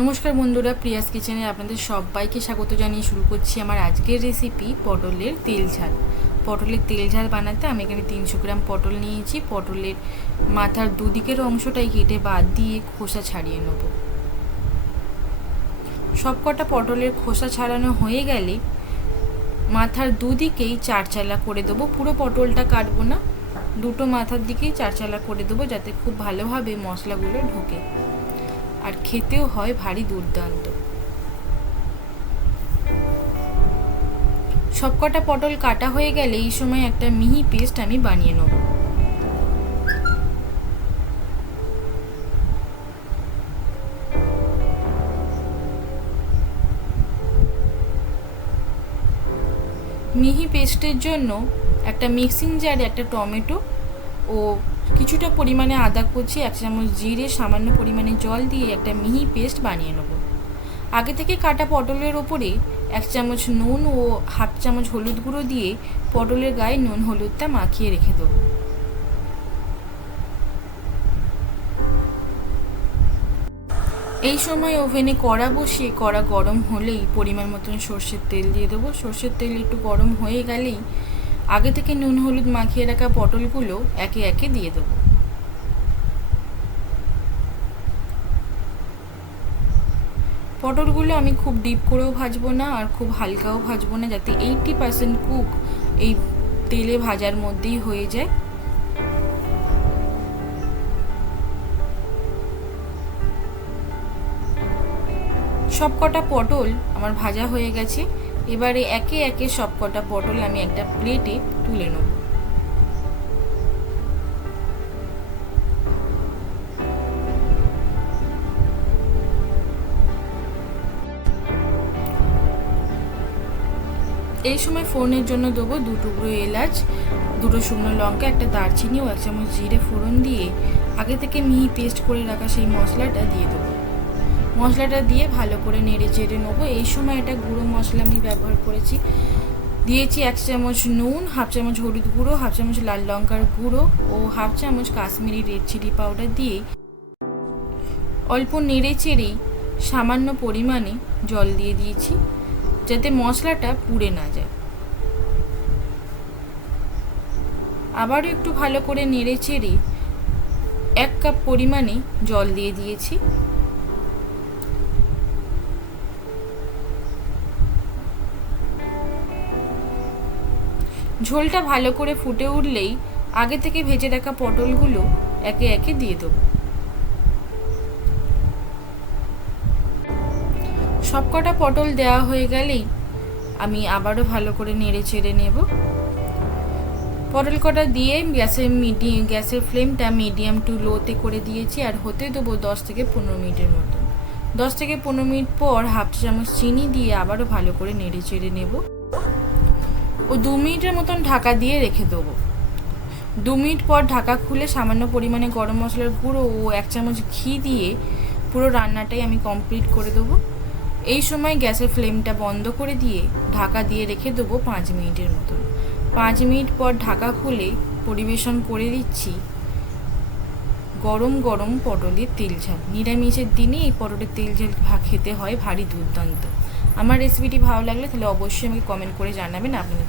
নমস্কার বন্ধুরা, প্রিয়াস কিচেনে আপনাদের সবাইকে স্বাগত জানিয়ে শুরু করছি আমার আজকের রেসিপি পটলের তেল ঝাল। পটলের তেল ঝাল বানাতে আমি এখানে 300 গ্রাম পটল নিয়েছি। পটলের মাথার দুদিকের অংশটাই কেটে বাদ দিয়ে খোসা ছাড়িয়ে নেব। সবকটা পটলের খোসা ছাড়ানো হয়ে গেলে মাথার দুদিকেই চারচালা করে দেবো। পুরো পটলটা কাটবো না, দুটো মাথার দিকেই চারচালা করে দেবো যাতে খুব ভালোভাবে মশলাগুলো ঢোকে আর খেতেও হয় ভারী দুর্দান্ত। সবকটা পটল কাটা হয়ে গেলে এই সময় একটা মিহি পেস্ট আমি বানিয়ে নেব। মিহি পেস্টের জন্য একটা মিক্সিং জারে একটা টমেটো ও কিছুটা পরিমাণে আদা কুচি, 1 চামচ জিরে, সামান্য পরিমাণে জল দিয়ে একটা মিহি পেস্ট বানিয়ে নেব। আগে থেকে কাটা পটলের ওপরে 1 চামচ নুন ও 1/2 চামচ হলুদ গুঁড়ো দিয়ে পটলের গায়ে নুন হলুদটা মাখিয়ে রেখে দেবো। এই সময় ওভেনে কড়া বসিয়ে কড়া গরম হলেই পরিমাণ মতন সর্ষের তেল দিয়ে দেবো। সর্ষের তেল একটু গরম হয়ে গেলেই আগে থেকে নুন হলুদ মাখিয়ে রাখা পটলগুলো একে একে দিয়ে দেবো। পটলগুলো আমি খুব ডিপ করেও ভাজবো না আর খুব হালকাও ভাজবো না, যাতে 80% কুক এই তেলে ভাজার মধ্যেই হয়ে যায়। সবকটা পটল আমার ভাজা হয়ে গেছে। এবারে একে একে সবকটা পটল আমি একটা প্লেটে তুলে নেব। এই সময় ফোড়নের জন্য দেবো 2 টুকরো এলাচ, 2টো শুকনো লঙ্কা, একটা দারচিনি ও 1 চামচ জিরে ফোড়ন দিয়ে আগে থেকে মিহি পেস্ট করে রাখা সেই মশলাটা দিয়ে দেবো। মশলাটা দিয়ে ভালো করে নেড়ে চেড়ে নেবো। এই সময় একটা গুঁড়ো মশলা আমি ব্যবহার করেছি। দিয়েছি 1 চামচ নুন, 1/2 চামচ হলুদ গুঁড়ো, 1/2 চামচ লাল লঙ্কার গুঁড়ো ও 1/2 চামচ কাশ্মীরি রেড চিলি পাউডার দিয়ে অল্প নেড়ে চেড়েই সামান্য পরিমাণে জল দিয়ে দিয়েছি যাতে মশলাটা পুড়ে না যায়। আবারও একটু ভালো করে নেড়ে চেড়ে 1 কাপ পরিমাণে জল দিয়ে দিয়েছি। ঝোলটা ভালো করে ফুটে উঠলেই আগে থেকে ভেজে রাখা পটলগুলো একে একে দিয়ে দেবো। সবকটা পটল দেওয়া হয়ে গেলেই আমি আবারও ভালো করে নেড়ে চেড়ে নেব। পটল কটা দিয়ে গ্যাসের ফ্লেমটা মিডিয়াম টু লোতে করে দিয়েছি আর হতে দেবো 10 থেকে 15 মিনিটের মতো। 10 থেকে 15 মিনিট পর 1/2 চামচ চিনি দিয়ে আবারও ভালো করে নেড়ে চেড়ে নেব ও 2 মিনিটের মতন ঢাকা দিয়ে রেখে দেবো। 2 মিনিট পর ঢাকা খুলে সামান্য পরিমাণে গরম মশলার গুঁড়ো ও 1 চামচ ঘি দিয়ে পুরো রান্নাটাই আমি কমপ্লিট করে দেবো। এই সময় গ্যাসের ফ্লেমটা বন্ধ করে দিয়ে ঢাকা দিয়ে রেখে দেবো 5 মিনিটের মতন। 5 মিনিট পর ঢাকা খুলে পরিবেশন করে দিচ্ছি গরম গরম পটলের তেল ঝাল। নিরামিষের দিনে এই পটলের তেল ঝাল খেতে হয় ভারী দুর্দান্ত। আমার রেসিপিটি ভালো লাগলে তাহলে অবশ্যই আমাকে কমেন্ট করে জানাবেন আপনাদের